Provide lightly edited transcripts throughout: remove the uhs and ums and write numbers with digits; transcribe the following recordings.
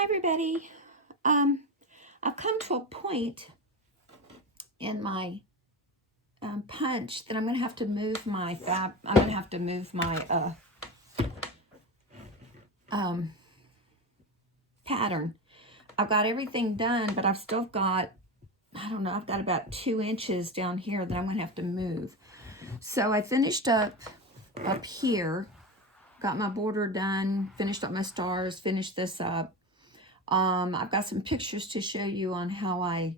Hi everybody. I've come to a point in my punch that I'm going to have to move my pattern. I've got everything done, but I've still got, I've got about 2 inches down here that I'm going to have to move. So I finished up here, got my border done, finished up my stars, finished this up. I've got some pictures to show you on how I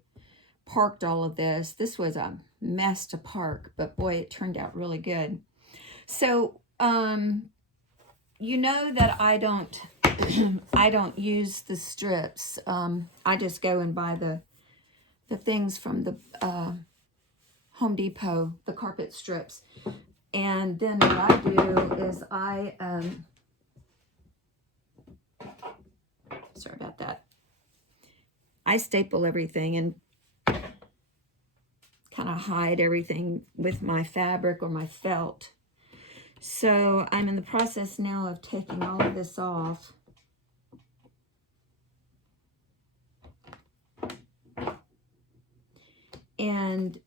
parked all of this. This was a mess to park, but boy, it turned out really good. So, you know that I don't I don't use the strips. I just go and buy the things from the Home Depot, the carpet strips. And then what I do is sorry about that. I staple everything and kind of hide everything with my fabric or my felt. So I'm in the process now of taking all of this off. And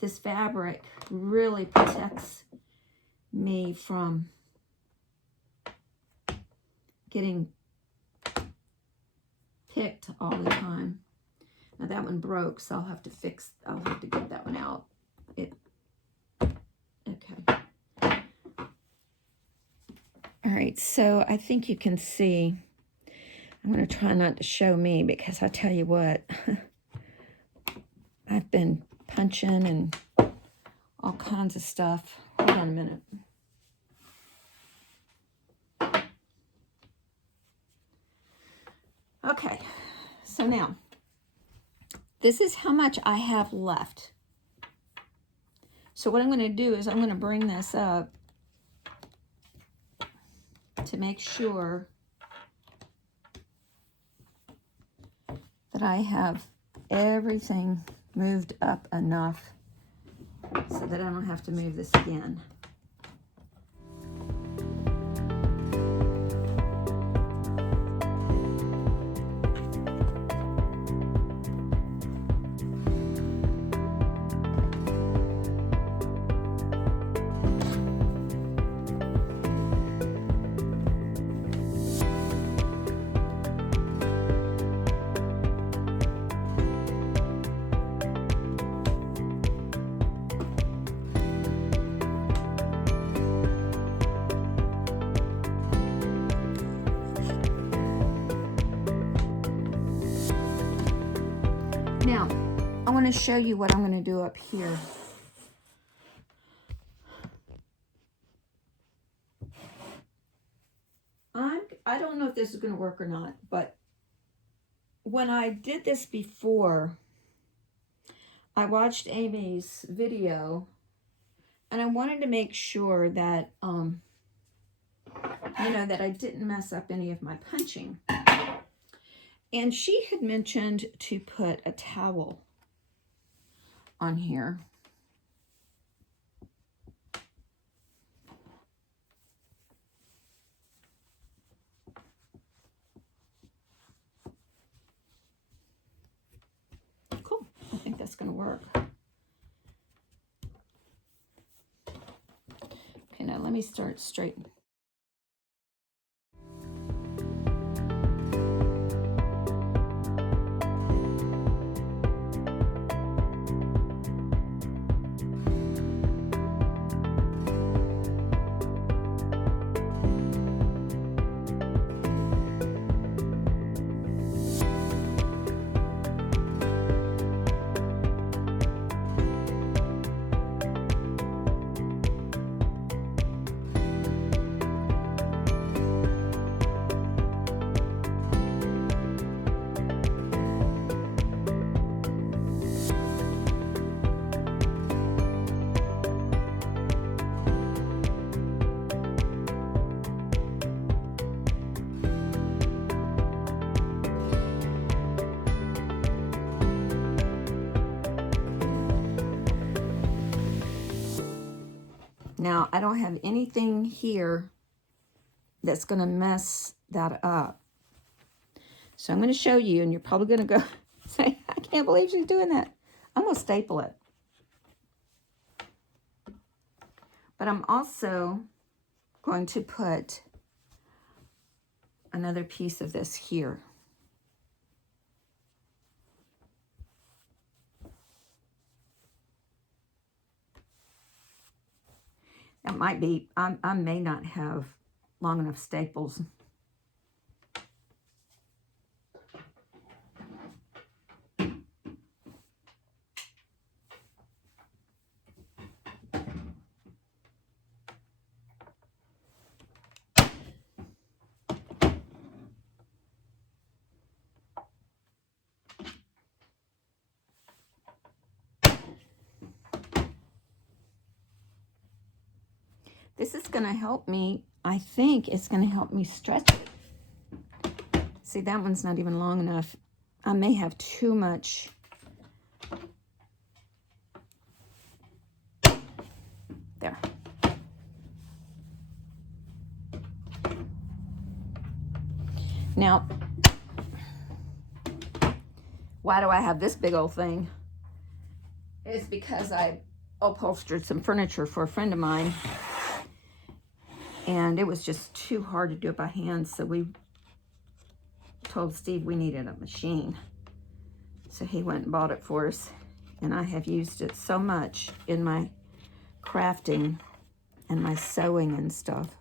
this fabric really protects me from getting picked all the time. Now that one broke, so I'll have to get that one out. Okay. All right, so I think you can see, I'm going to try not to show me because I tell you what, I've been punching and all kinds of stuff. Hold on a minute. Okay, so now, this is how much I have left. So what I'm going to do is I'm going to bring this up to make sure that I have everything moved up enough so that I don't have to move this again. Now, I want to show you what I'm going to do up here. I don't know if this is going to work or not, but when I did this before, I watched Amy's video, and I wanted to make sure that, that I didn't mess up any of my punching. And she had mentioned to put a towel on here. Cool. I think that's going to work. Okay, now let me start straightening. Now, I don't have anything here that's going to mess that up. So I'm going to show you, and you're probably going to go say, I can't believe she's doing that. I'm going to staple it. But I'm also going to put another piece of this here. That might be, I may not have long enough staples. This is going to help me, I think it's going to help me stretch it. See, that one's not even long enough. I may have too much. There. Now, why do I have this big old thing? It's because I upholstered some furniture for a friend of mine. And it was just too hard to do it by hand, so we told Steve we needed a machine. So he went and bought it for us, and I have used it so much in my crafting and my sewing and stuff.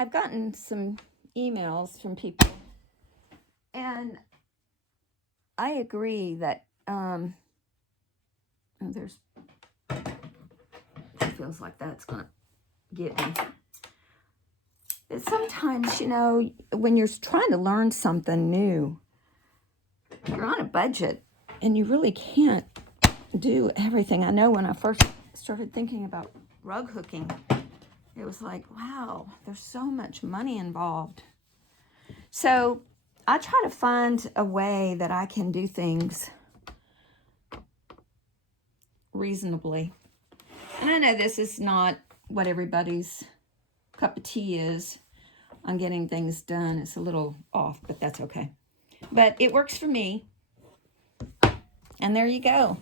I've gotten some emails from people, and I agree that there's, it feels like that's gonna get me. But sometimes, you know, when you're trying to learn something new, you're on a budget and you really can't do everything. I know when I first started thinking about rug hooking, it was like, wow, there's so much money involved. So I try to find a way that I can do things reasonably. And I know this is not what everybody's cup of tea is on getting things done. It's a little off, but that's okay. But it works for me. And there you go.